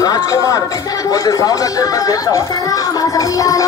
राजकुमार मुझे sound attachment देखता हूँ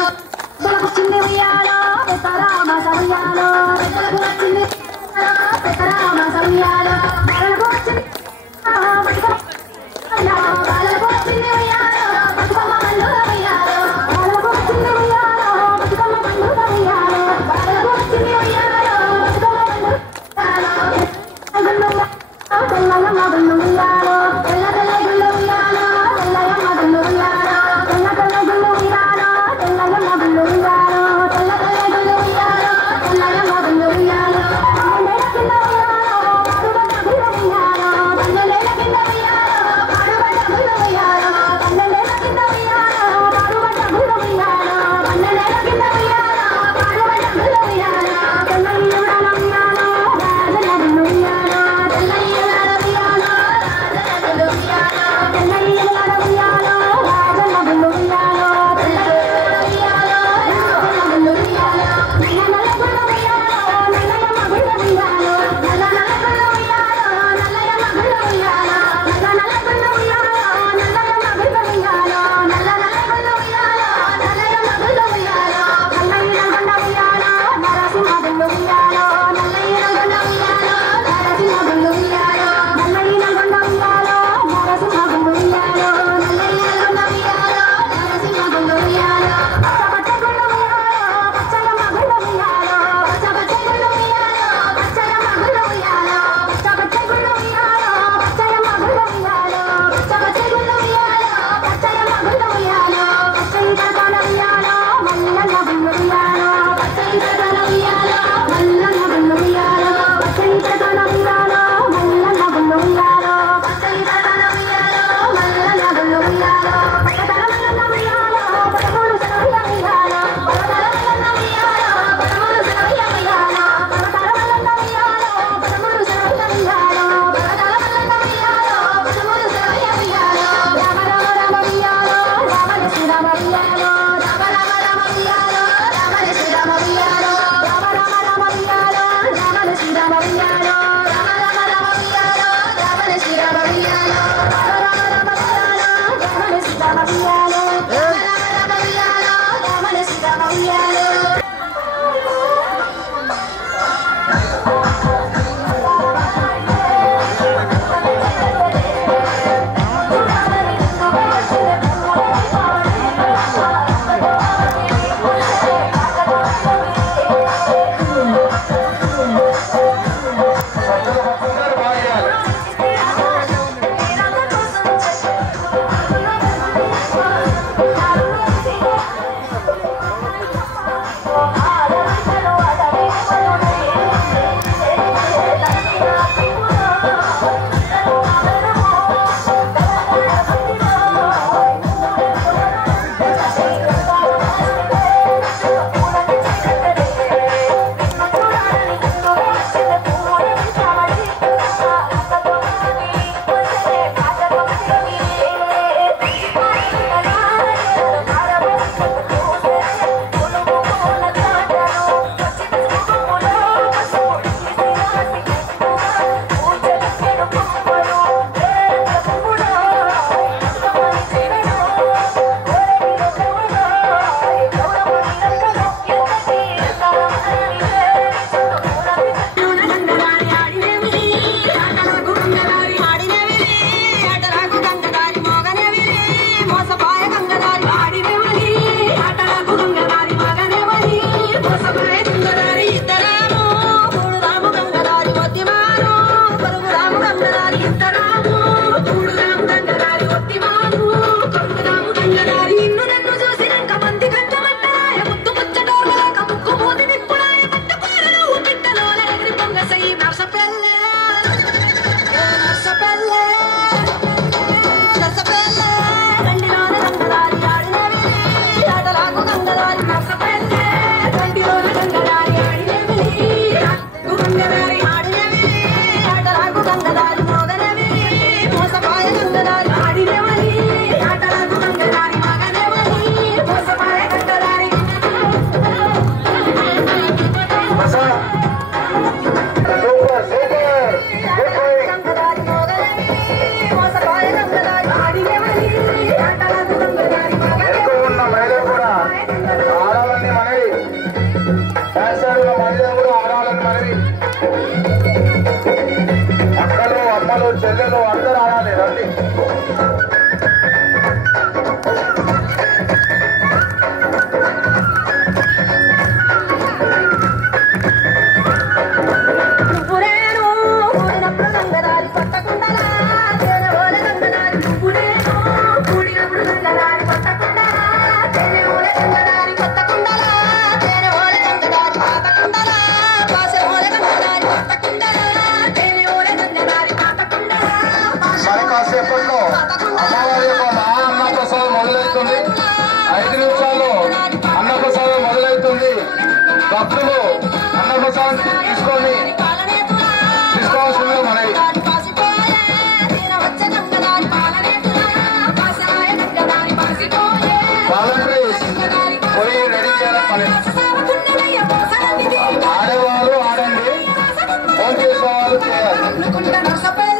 భక్తులు అన్నప్రసాదం తీసుకొని తీసుకోవాల్సిందిగా మనవి. వాలంటీర్స్ పోయి రెడీ చేయాలి. ఆడేవాళ్ళు ఆడండి, ఫోన్ చేసుకోవాలి చేయాలి.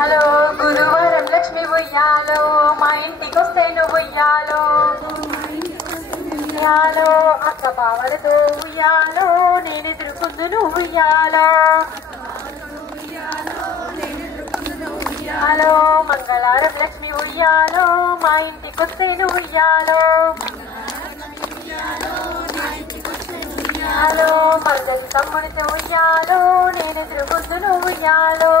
హలో గురువారం లక్ష్మి ఉయ్యాలో మా ఇంటికొస్తే నువ్వు ఉయ్యాలో ఉయ్యాలో అక్క బావలతో ఉయ్యాలో నేను ఎదుర్కొందు నువ్వు ఉయ్యాలో ఉయ్యాలో మంగళవారం లక్ష్మి ఉయ్యాలో మా ఇంటికొస్తే నువ్వు ఉయ్యాలో ఉయ్యాలో మంగళ తమ్ముడితో ఉయ్యాలో నేను ఎదుర్కొందు నువ్వు ఉయ్యాలో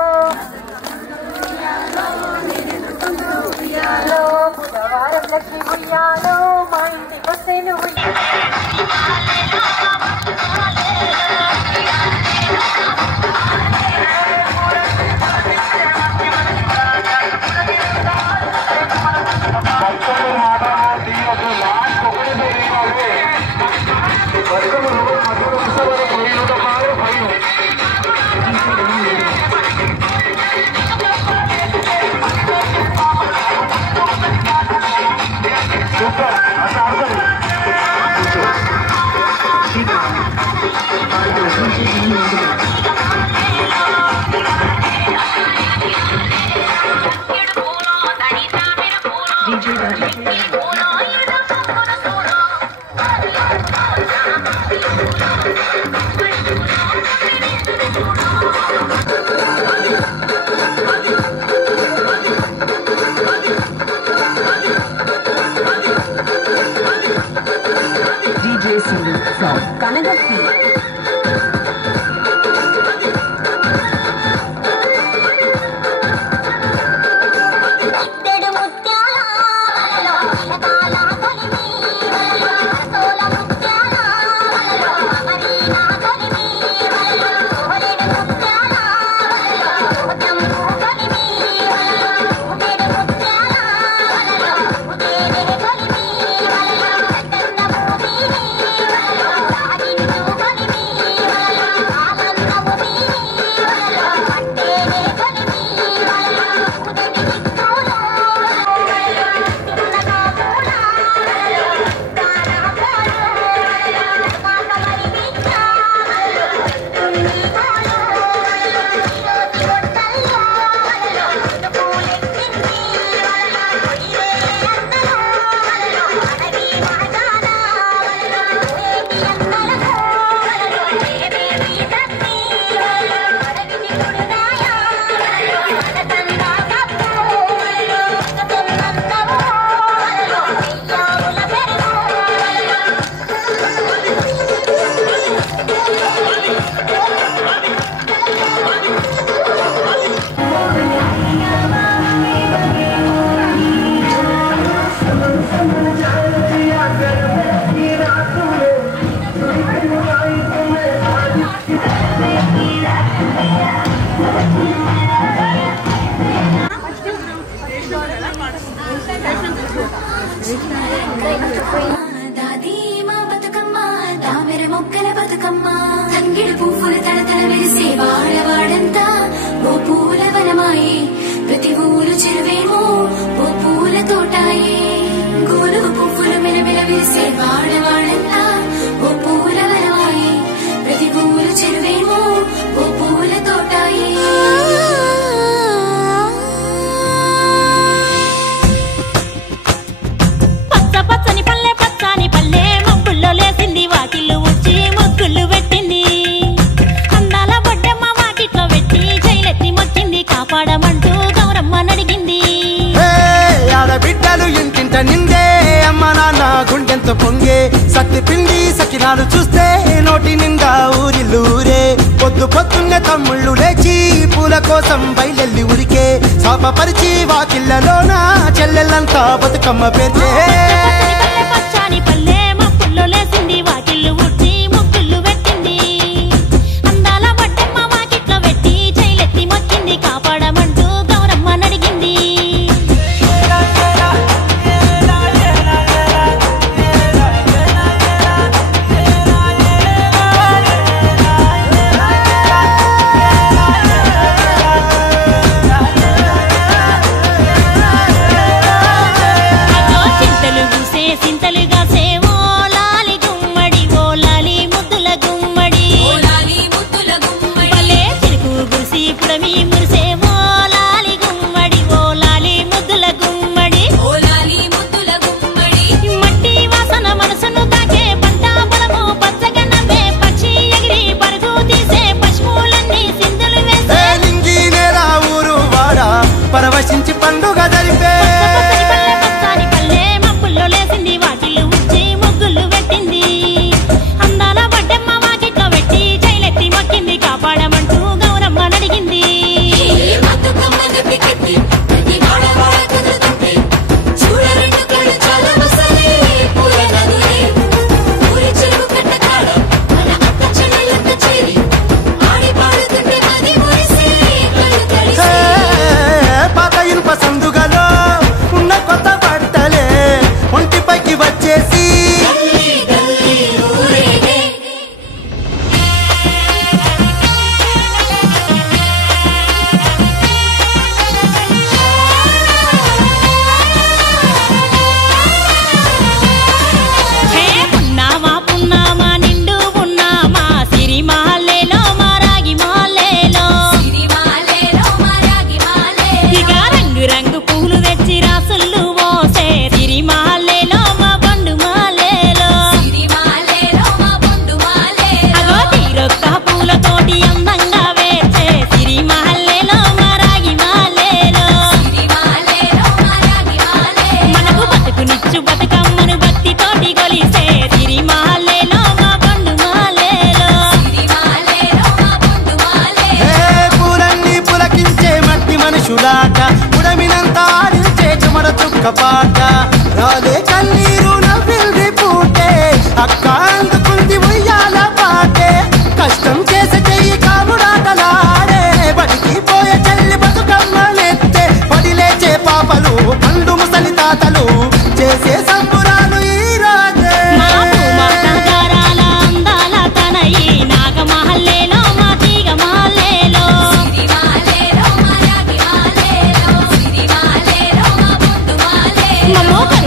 ఉయ్యాలో బుధవారం లక్ష్మి ఉయ్యాలో మా ఇంటికొస్తే నువ్వు ముత్యాల దాది మా బతుకమ్మ దామెర మొక్కల బతుకమ్మ తంగిడి పువ్వుల తడతల వెలిసే వాడవాడంతా ఓ పూల వనమాయే ప్రతి ఊరు చెరువేమో ఓ పూల తోటాయే గోలు పువ్వులు మెలమెల వెలిసే వాడవాడంతా ఓ పూల వనమాయే ప్రతి ఊరు చెరువేమో ఓ పూల తోటాయే పచ్చని పల్లె పచ్చని పల్లె మబ్బుల్లో లేసింది వాకిళ్ళు వచ్చి ముగ్గులు పెట్టింది అందాల బొడ్డమ్మ వాకిట్లో పెట్టి జైలెత్తి మొక్కింది కాపాడమంటూ గౌరమ్మ నడిగింది ఆడబిడ్డలు ఇంటింట నిందే అమ్మ నాన్న గుండెంతో పొంగే సత్తి పిండి సకినాలు చూస్తే నోటి నిండా ఊరిల్లూరే పొద్దు పొద్దున్నే తమ్ముళ్ళు లేచి పూల కోసం బయలెల్లి ఉరికే శాపపరిచి వాకిళ్ళలోన చెల్లెళ్ళంతా బతుకమ్మ పేర్చే పచ్చని పల్లె మబ్బుల్లో లేసింది వాకిళ్ళు ఊడ్చి ముగ్గులు పెట్టింది అందాల బొడ్డమ్మ వాకిట్లో పెట్టి జైలెత్తి మొక్కింది కాపాడమంటూ గౌరమ్మ నడిగింది పరవశించి పండుగ జరిపే పచ్చని పల్లె మబ్బుల్లో లేసింది వాకిళ్ళు ఊడ్చి ముగ్గులు పెట్టింది అందాల బొడ్డమ్మ వాకిట్లో పెట్టి జైలెత్తి మొక్కింది కాపాడమంటూ గౌరమ్మ నడిగింది సందుగలో ఉన్న కొత్త బట్టలే ఒంటిపైకి వచ్చేసి పున్నామా పున్నామా నిండు పున్నామా సిరిమాలేలో మారాగి మాలేలో ఇక రంగు రంగు పూలు తెచ్చి రాసుళ్ళు మోసే సిరిమాలేలో మా బండు మాలేలో అగో తీరొక్క పూలతోటి అందంగా వేచే సిరిమాలేలో మారాగి మాలేలో మనకు బతుకునిచ్చు బతుకమ్మను భక్తితోటి కొలిసే సిరిమాలేలో మా బండు మాలేలో పూలన్నీ పులకించే మట్టి మనుషులాట ఉడమినంతా ఆడించే చెమర చుక్క పాట రాలే కన్నీరు నవ్వింది పూటే అక్క అందుకుంది ఉయ్యాల పాటే కష్టం చేసే చెయ్యి కాముడాటలాడే బడికి పోయే చెల్లి బతుకమ్మ నెత్తే పడిలేచే పాపలు పండు ముసలి తాతలు చేసే సంబురాలు ఈ రోజే మా పూమాతారాల అందాల తనయి నాగమహల్లేలో మా తీగ మాలేలో మమ్మో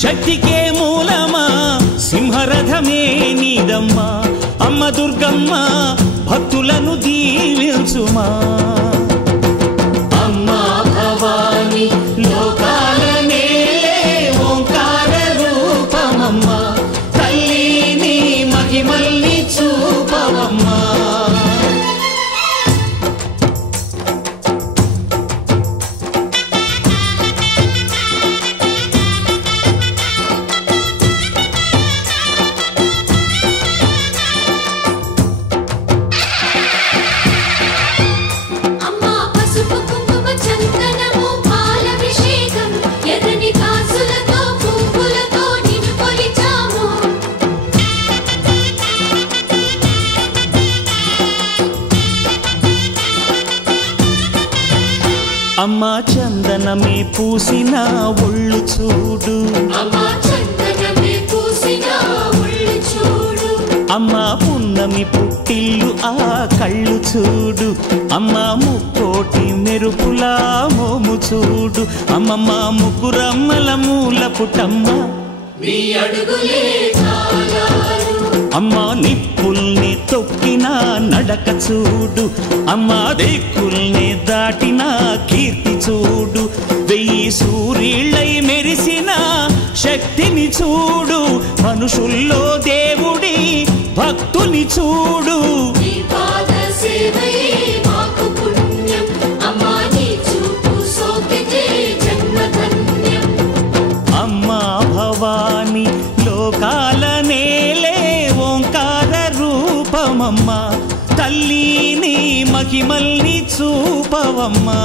శక్తికే మూలమా సింహరథమే నీదమ్మా అమ్మ దుర్గమ్మ భక్తులను దీవించుమా అమ్మా భవాని లోకాల నేలే ఓంకార రూపమమ్మా తల్లి నీ మహిమల్ని చూపవమ్మా అమ్మా చందనమే పూసిన ఒళ్ళు చూడు అమ్మా పున్నమి పుట్టిల్లు ఆ కళ్ళు చూడు అమ్మా ముక్కోటి మెరుపులా మోము చూడు అమ్మమ్మ ముగ్గురమ్మల మూల పుట్టమ్మ అమ్మా నిప్పుల్ని తొక్కిన నడక చూడు అమ్మా దిక్కుల్ని దాటిన కీర్తి చూడు 1000 సూర్యులై మెరిసిన శక్తిని చూడు మనుషుల్లో దేవుడి భక్తుని చూడు అమ్మా భవాని లోకాల నేలే ఓంకార రూపమమ్మా తల్లి నీ మహిమల్ని చూపవమ్మా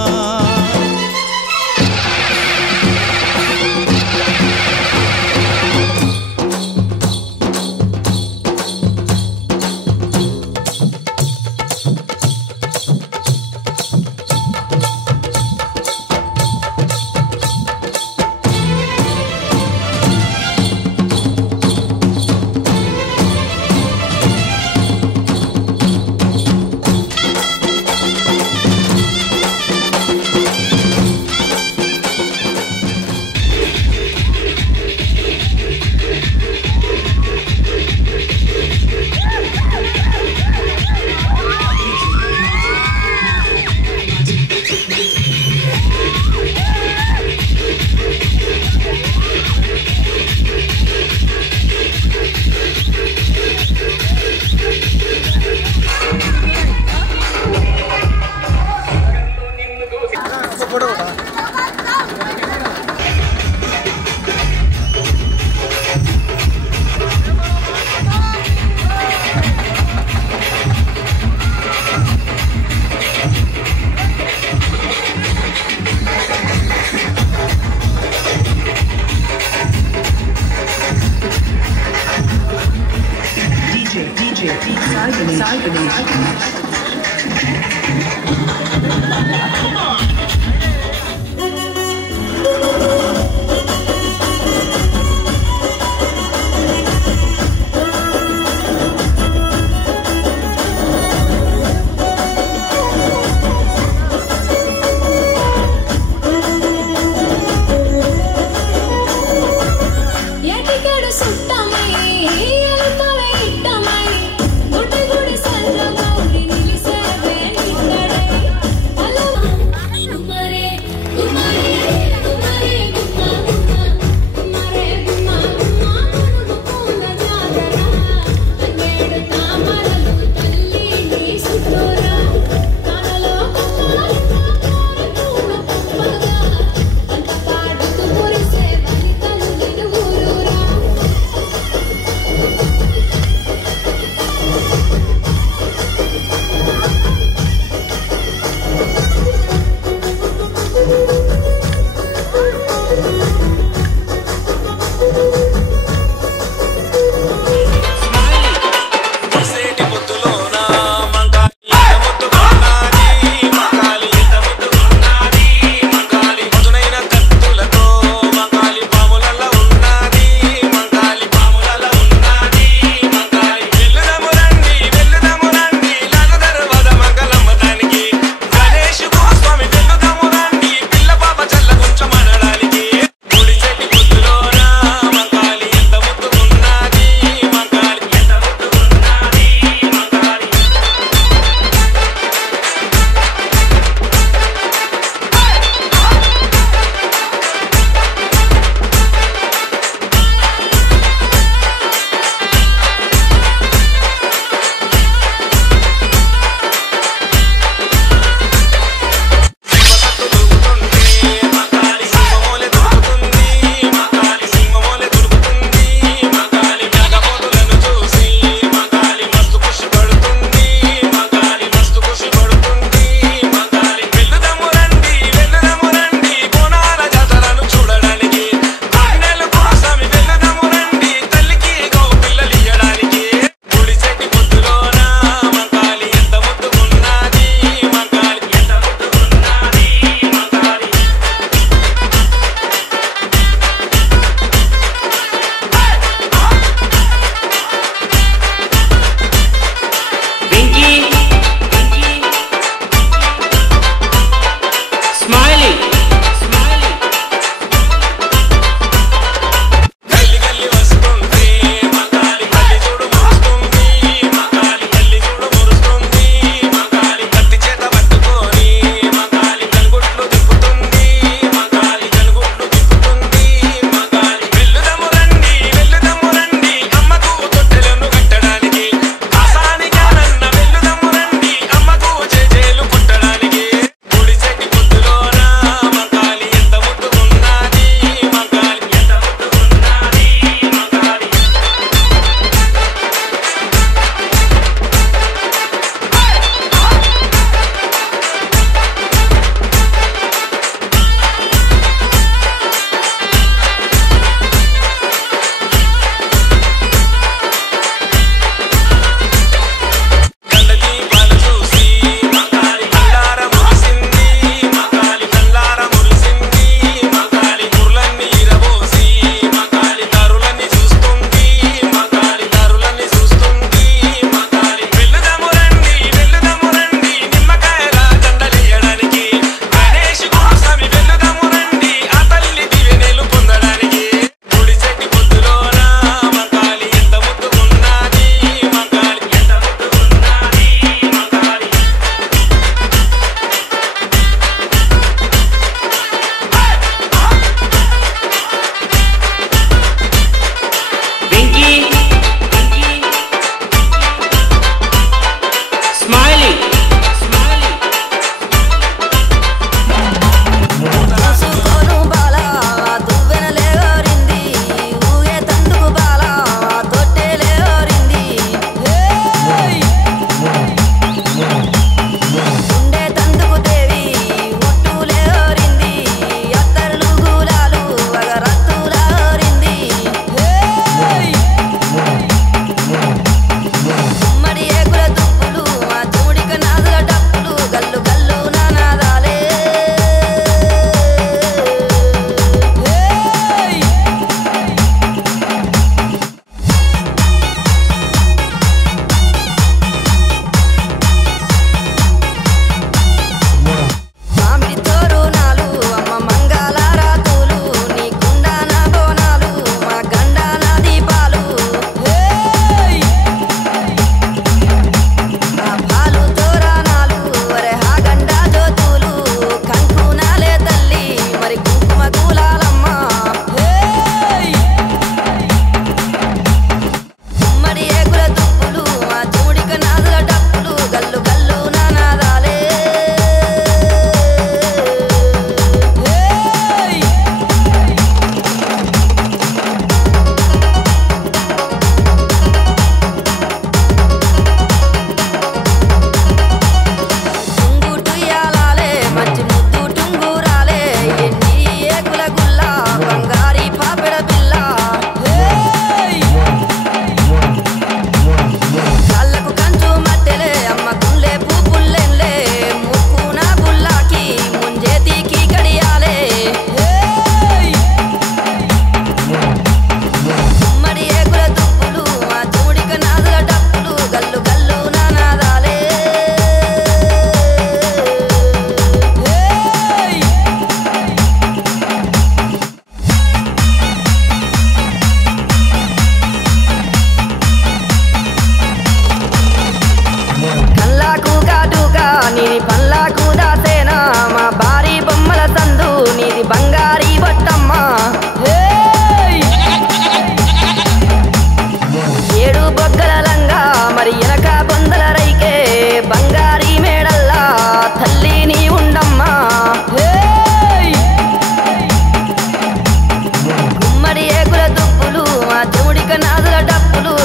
సుట్టమై ఎలుకవై ఇట్టమై గుడి గుడి సర్రగౌరి స్మైలీ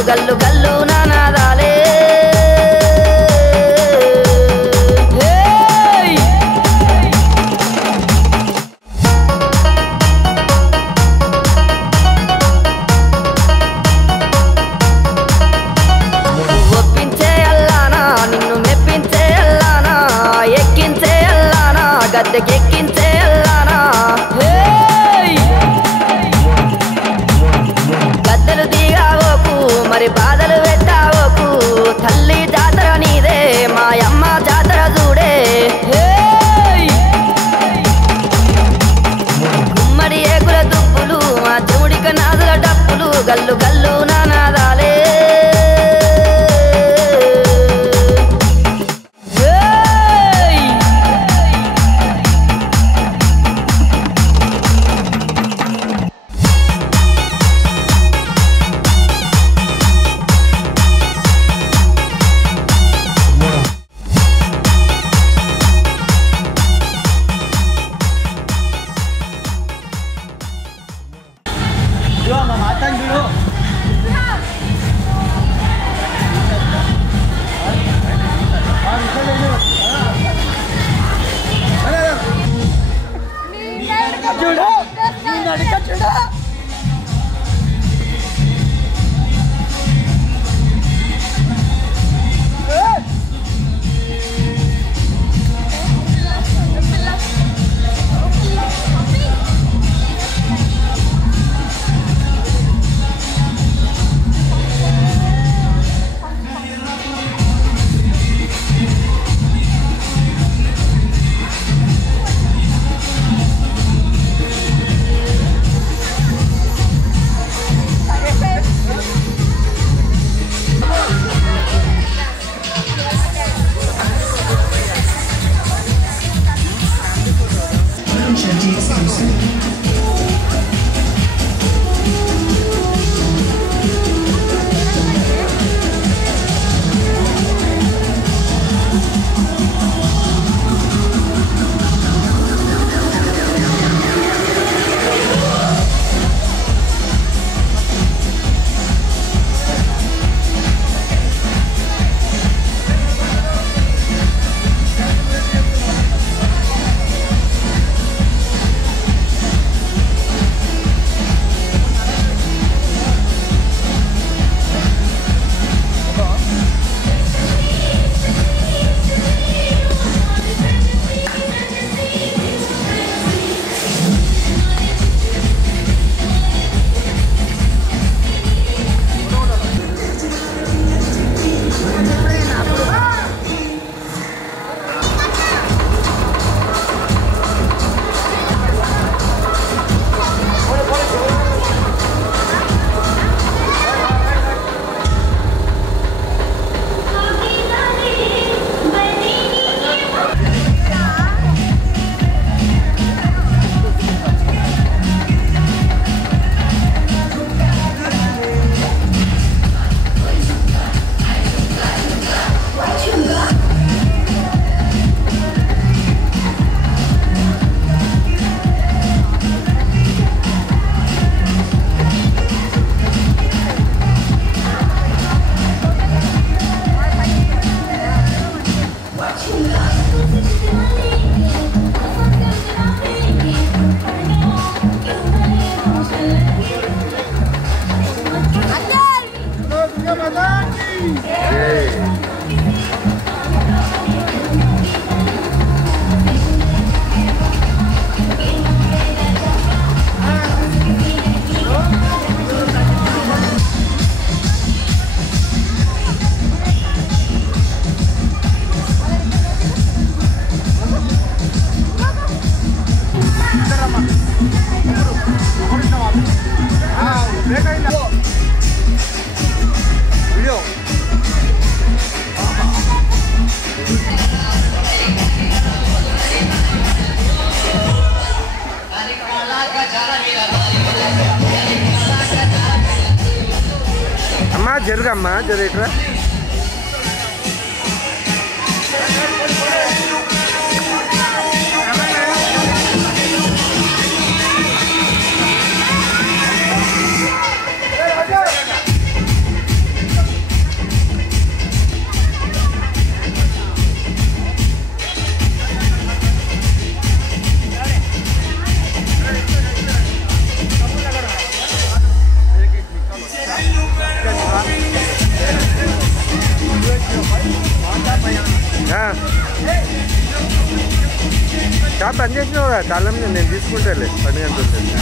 గల్లు గల్లు నానాదాలే ఒప్పించే అల్లానా నిన్ను మెప్పించే అల్లానా ఎక్కించే అల్లానా గద్దెకెక్కించే అల్లానా గద్దెలు దిగావోకు మరి బాధలు పెట్టావోకు తల్లి జాతర నీదే మాయమ్మ జాతర చూడే గుమ్మడి ఏకుల దుప్పులు మా చెవుడిక నాదుల డప్పులు గల్లు గల్లు నానాదాలే జరుగమ్మా జరేట్రా షాప్ పని చేసినావు కదా కాలం నేను తీసుకుంటాలే 10 గంటలు ఉంటుంది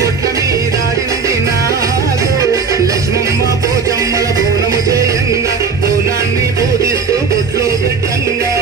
బొట్ల మీదాడింది నాగు లక్ష్మమ్మ పోచమ్మల బోనము చేయంగా బోనాన్ని బోధిస్తూ బొట్లో పెట్టంగా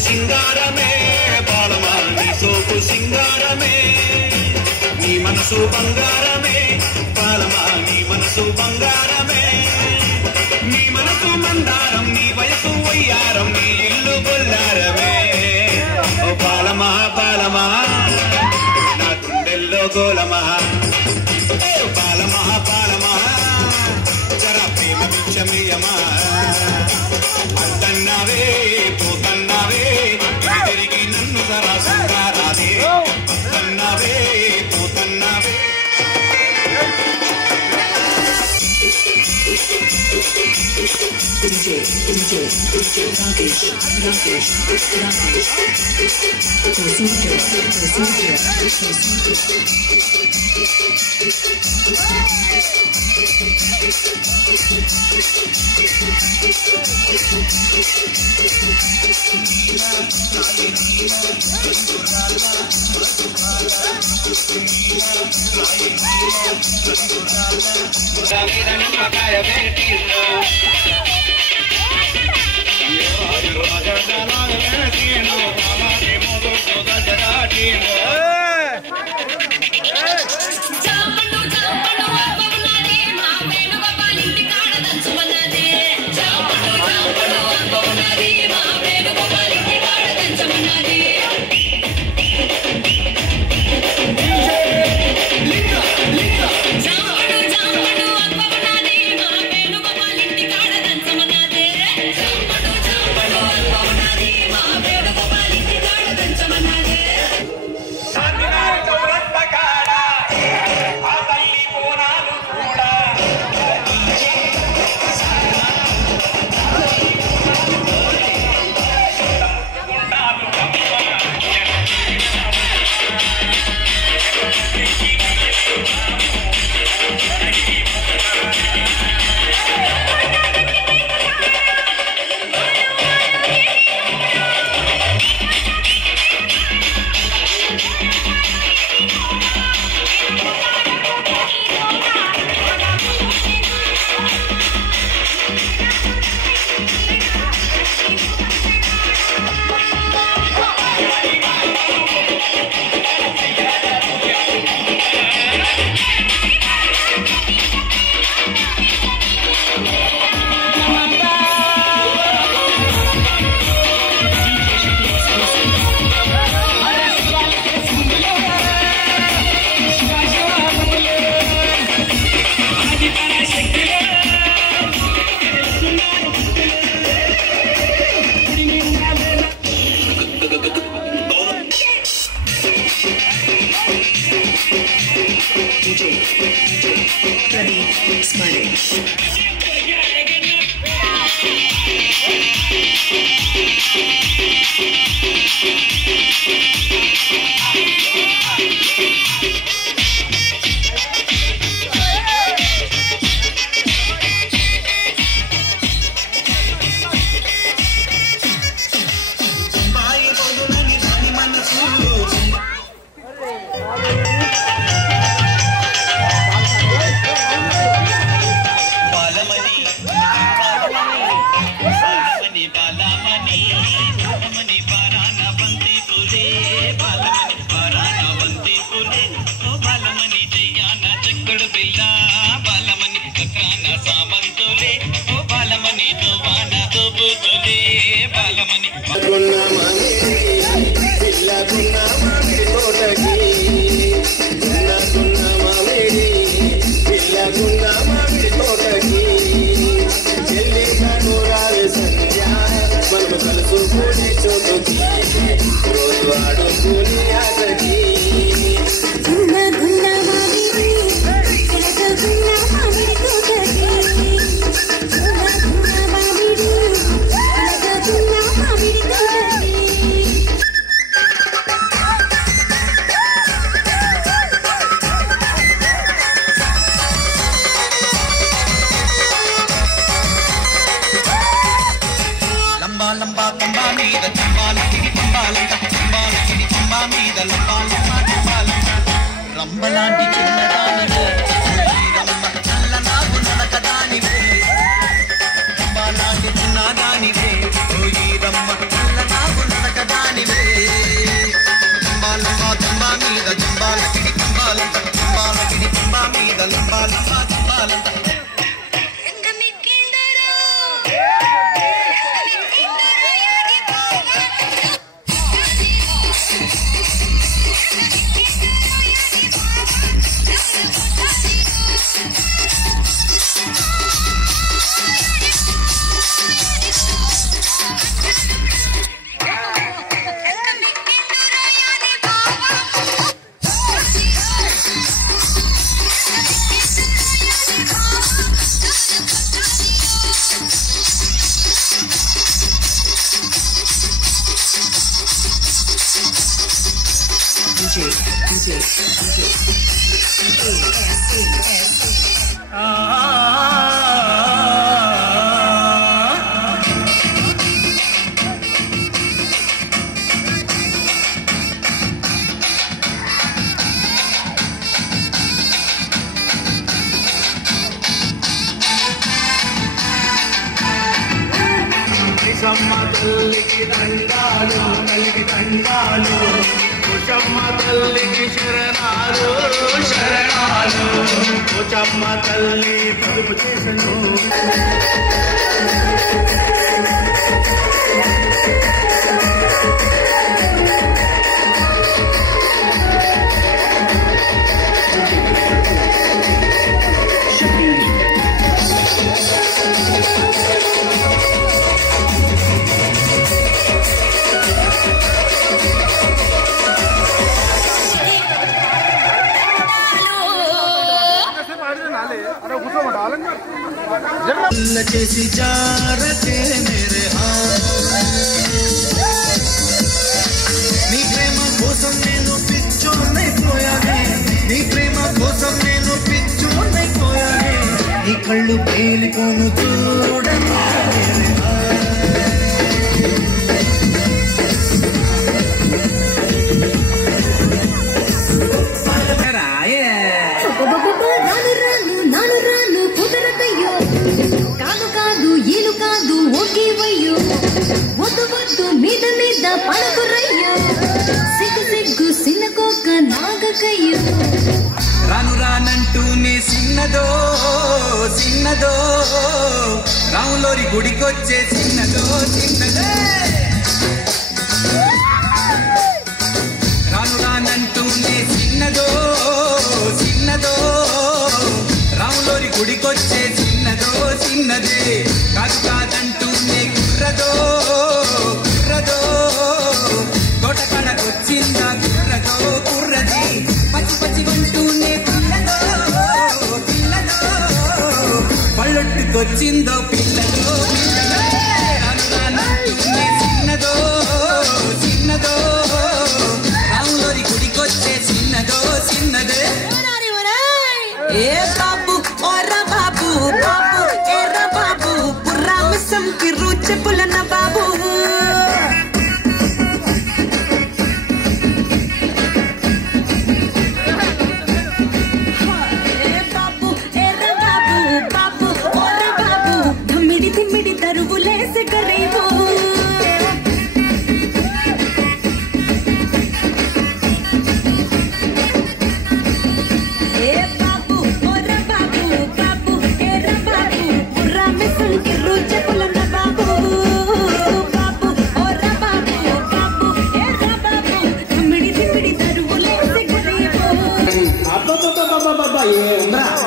సింగారమే బాలమా నీ సోపు సింగారమే నీ మనసు బంగారమే బాలమా నీ మనసు బంగారమే నీ మనసు మందారం నీ వయసు వయ్యారం నీ ఇల్లు బొల్లారమే ఓ బాలమా బాలమా నా గుండెల్లో గోలమా బాలమా బాలమా జరా ప్రేమ విచ్చమయ్యమా అద్దన్నావే పోతన్నావే తిరిగి నన్ను జరా సంగారాదే అద్దన్నావే పోతన్నావే రంబలాంటి చిన్నదానివే రమ్మ చల్ల నాకు నడకదానివే రంబలాంటి చిన్నదానివే ఓయి రమ్మ చల్ల నాకు నడకదానివే లంబా లంబా మీద జంబాలకిడి జంబాలంత జంబాలకిడి జంబా మీద లంబా లంబా జంబాలంత కుషమ్మ తల్లికి దండాలు కలిగి దండాలు కుషమ్మ తల్లికి శరణాలు శరణాలు కుషమ్మ తల్లి తలుపు చేసను చేసి జారతే మేరే నీ ప్రేమ కోసం నేను పిచ్చోనైపోయానే నీ ప్రేమ కోసం నేను పిచ్చోనైపోయానే నీ కళ్ళు పేలిపోను చూడని రాను రానంటూనే చిన్నదో చిన్నదో రాములోరి గుడికొచ్చే చిన్నదో చిన్నదే రాను రానంటూనే చిన్నదో చిన్నదో రాములోరి గుడికొచ్చే చిన్నదో చిన్నదే కాదు కాదంటూనే కుర్రదో కుర్రదో తోటకడకొచ్చిందా కుర్రదో కుర్రది పచ్చి పచ్చి కొంటూనే పిల్లదో పిల్లదో పళ్ళొట్టుకొచ్చిందో పిల్లదో పిల్లదో రానురానంటూనే చిన్నదో చిన్నదో రాములోరి గుడికొచ్చే చిన్నదో చిన్నదే ఏ బాబు ఓరా బాబు బాబు ఎర్ర బాబు పుర్రా మిసం కి రుచి పులన బాబు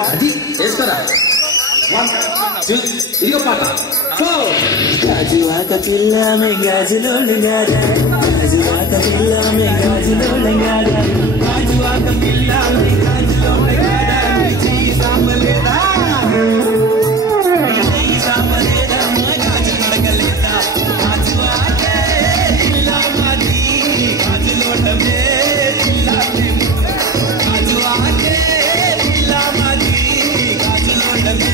అది వేస్తారా ఇదిగో పాట గాజువాక పిల్ల మే గాజులో లింగారా గాజువాక పిల్ల మే గాజులో లింగారా గాజువాక పిల్ల మే గాజులో లింగారా చెయ్యి సాంబలేదా చెయ్యి సాంబలేదా మా గాజు నడకలేదా గాజువాక పిల్ల మాది గాజులోటమే పిల్ల గాజువాక పిల్ల మాది గాజులోటమే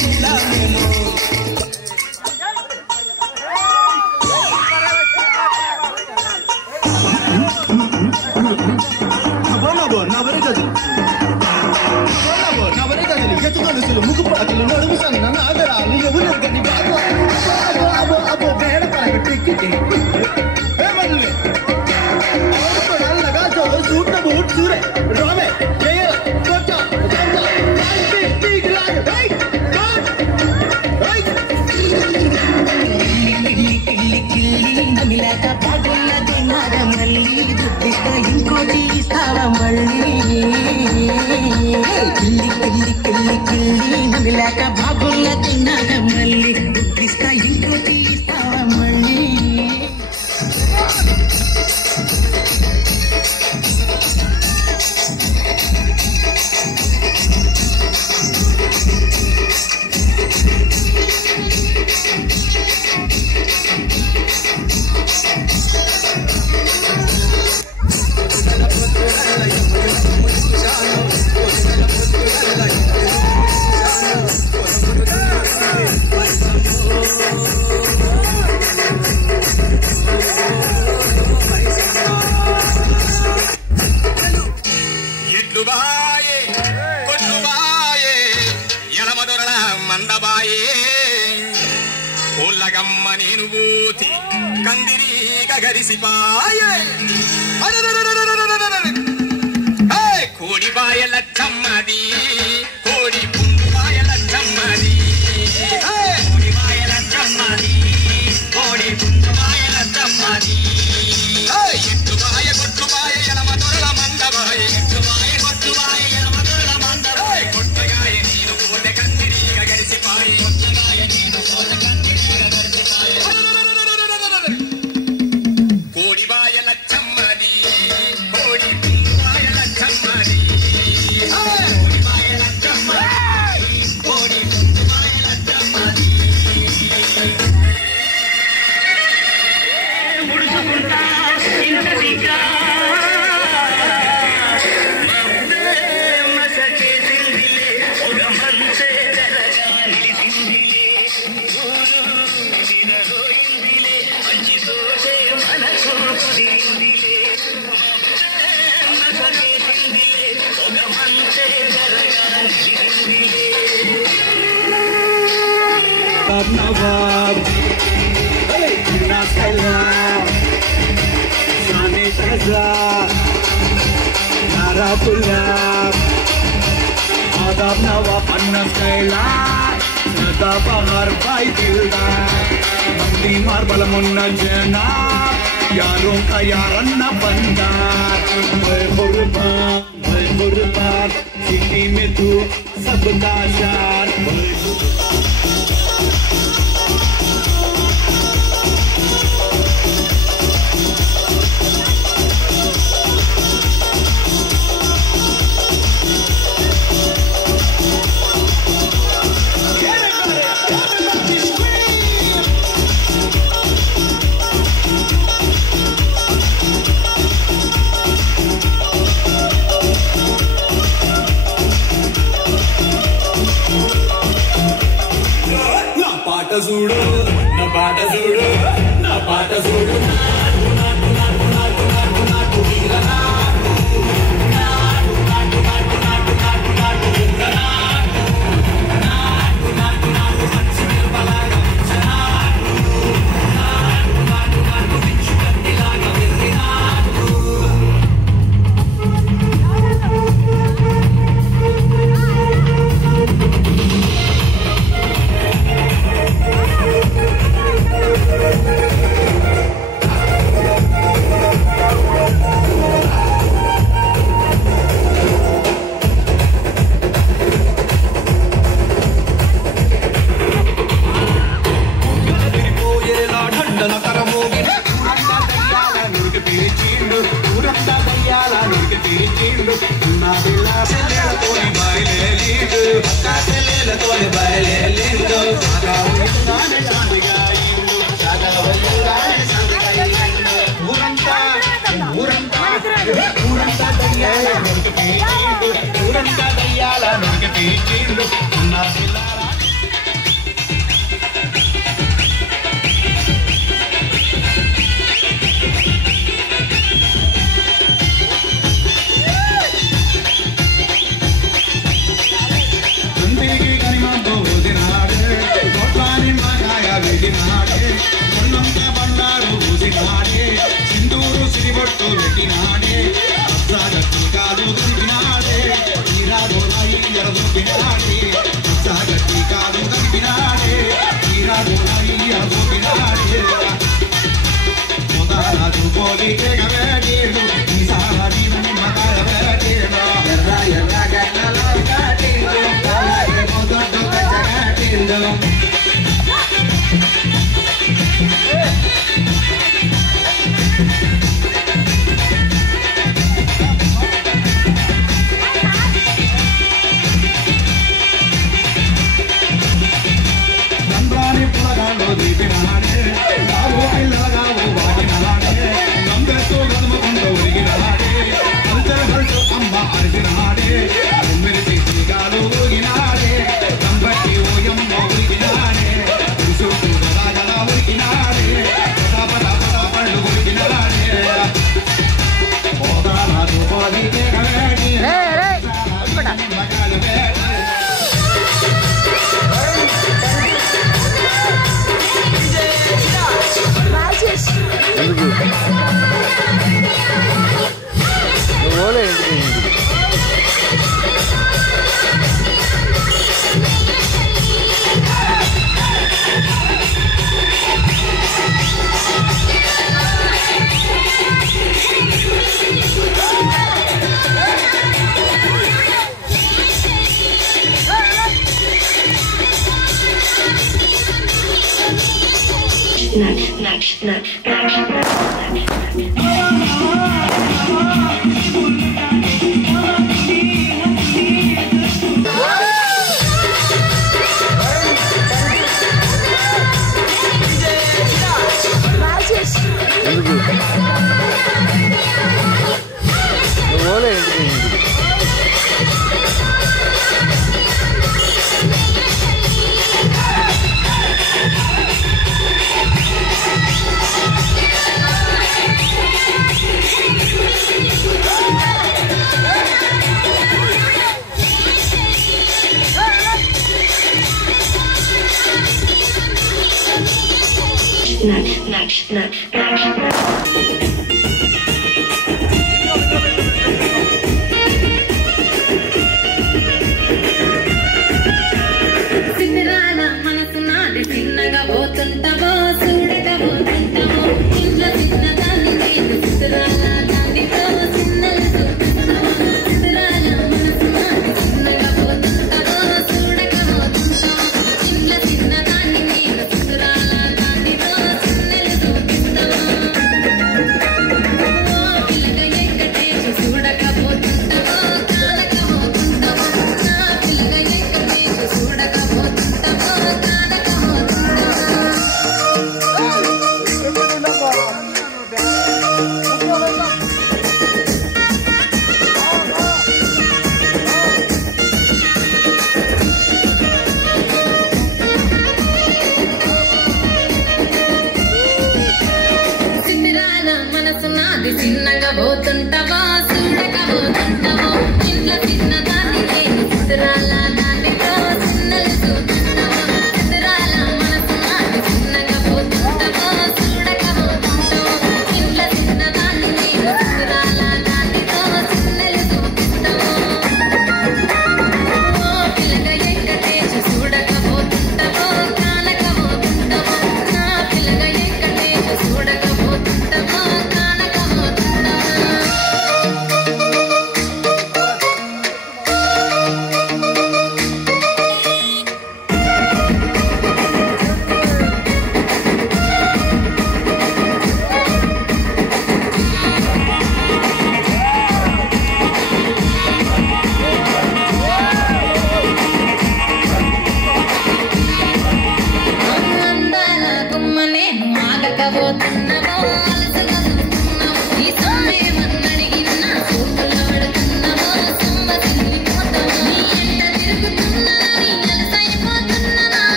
పిల్ల మేము ముగ్గు పాటలు నడుము సన్న నాగరాలు ఎవరు గని బాబు అబో అబో బేడ పాయ టిక్కి ఏమన్లే నల్లగా సూట్న బూట్ సూరే రామే జయ కోట మిలాక పాటల్లది నాగమల్లి దుద్దిగా ఇంకోటి ఇస్తావా మళ్ళీ కిల్లి కిల్లి కిల్లి కిల్లి నమిలాక బాగున్నది నాగమల్లి దుద్దిగా ఇంకోటి ఇస్తావా మళ్ళీ నేను పోతి కందిరీగ గరిసిపాయే కోడి బాయల చమ్మది కోడి పుండు బాయల చమ్మది కోడి బాయల చమ్మది కోడి పుండు బాయల చమ్మది ఎట్టు బాయ కొట్టు బాయ ఎనమ దొరల మందబాయ ఎట్టు బాయ కొట్టు బాయ ఎనమ దొరల మందబాయ కొట్టగాయ నేను పోతే కందిరీగ గరిసిపాయే కొట్టగాయ నేను పోతే కందిరీగ గరిసిపాయే కోడి బాయల చమ్మది కోడి పుండు బాయల చమ్మది కోడి బాయల చమ్మది కోడి పుండు బాయల చమ్మది ముడుచుకుంటా ఇంతదిగా మసకేసిందిలే ఒక మంచే జరగా నిలిసిందిలే ఊరు నిరరోయిందిలే మంచి సోచే మనసు కుదిరిందిలే మసకేసిందిలే ఒక మంచే జరగా నిలిసిందిలే Navab, Nasalam, Sane Shaza, Narapulab, Adab Nawab, Annaskaila, Nada Bahar Bhai Dildar, Mandi Marbal Munna Jana, Yaron Ka Yaranna Bandar, Bhai Burbar, City mein tu sabka shar, చూడు నా పాట చూడు నా పాట చూడు నాటు నాటు నాటు నాటు నాటు నాటు వీర నాటు నాటు నాటు నాటు నాటు నాటు నాటు వీర నాటు నాటు నాటు నాటు మంచి నిర్మలాగా నాటు నాటు నాటు నాటు పిచ్చు కత్తిలాగా వెర్రి నాటు సింధూరు సిరిబొట్టు పెట్టినాడే అస్సాగట్టు కాదు దొరికినాడే తీరాదో రాయి ఎరదొరికినాడే అస్సాగ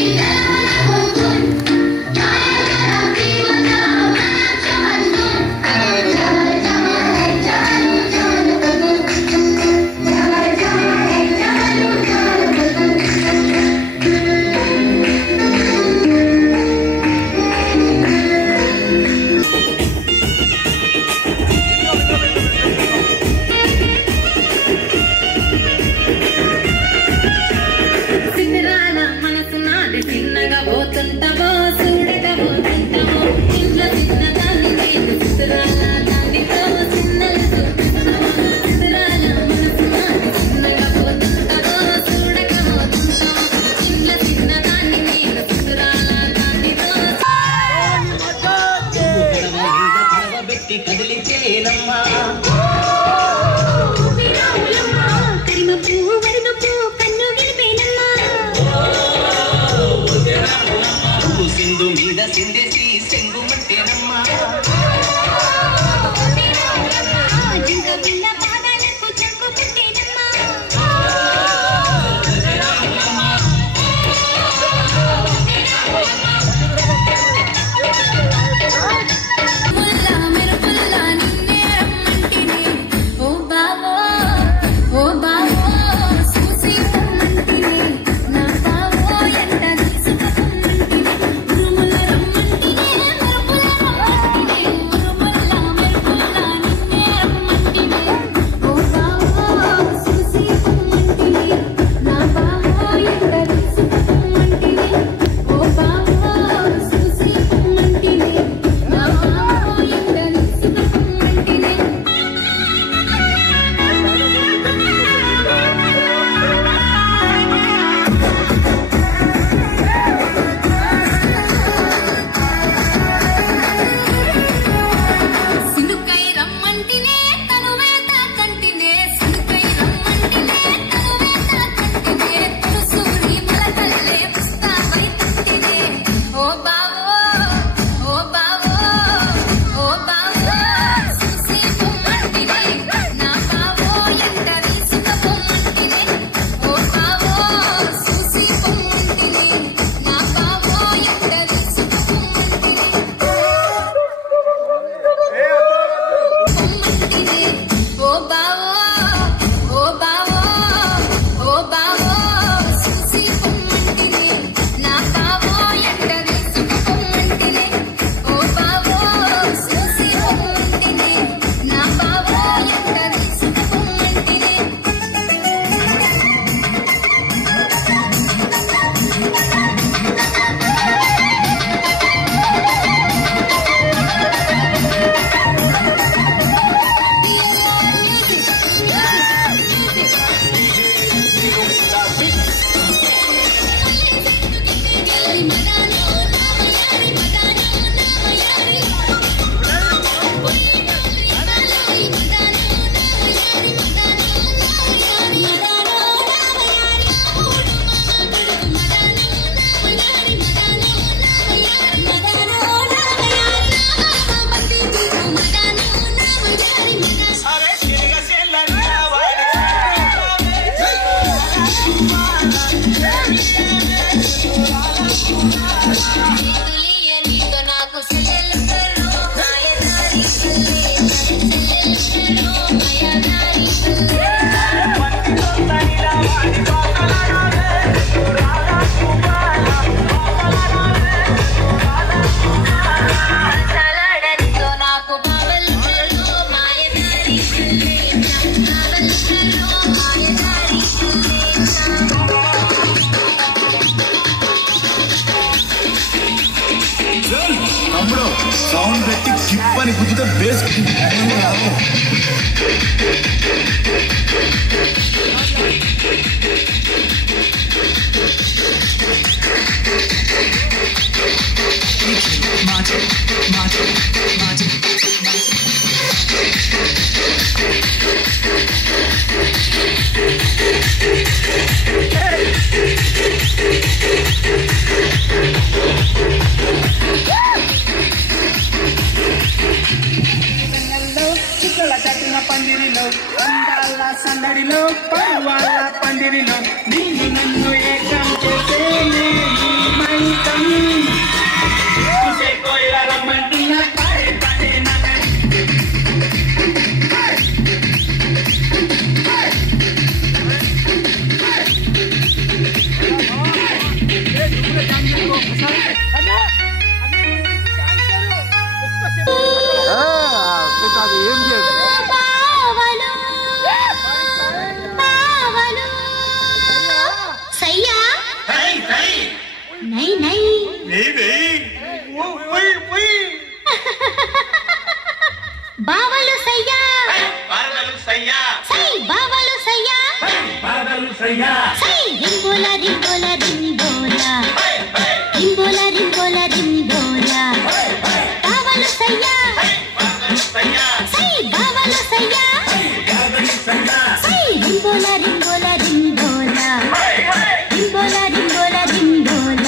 Yeah. సౌండ్ పెట్టి కిప్పని గుద్దుతో బేస్ చిక్కుల కట్టిన పందిరిలో అందాల సందడిలో పరువాల పందిరిలో నీవు నన్ను ఏకం చేసే మైకం కోయిల రమ్మంటున్న పాడే పాడే బావలు సయ్యా బావలు సయ్యా సై బావలు సయ్యా బావలు సయ్యా సై రింబోల రింబోల రింబోల రింబోల రింబోల రింబోల బావలు సయ్యా బావలు సయ్యా సై బావలు సయ్యా బావలు సయ్యా సై రింబోల రింబోల రింబోల రింబోల రింబోల రింబోల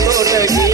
తోటకి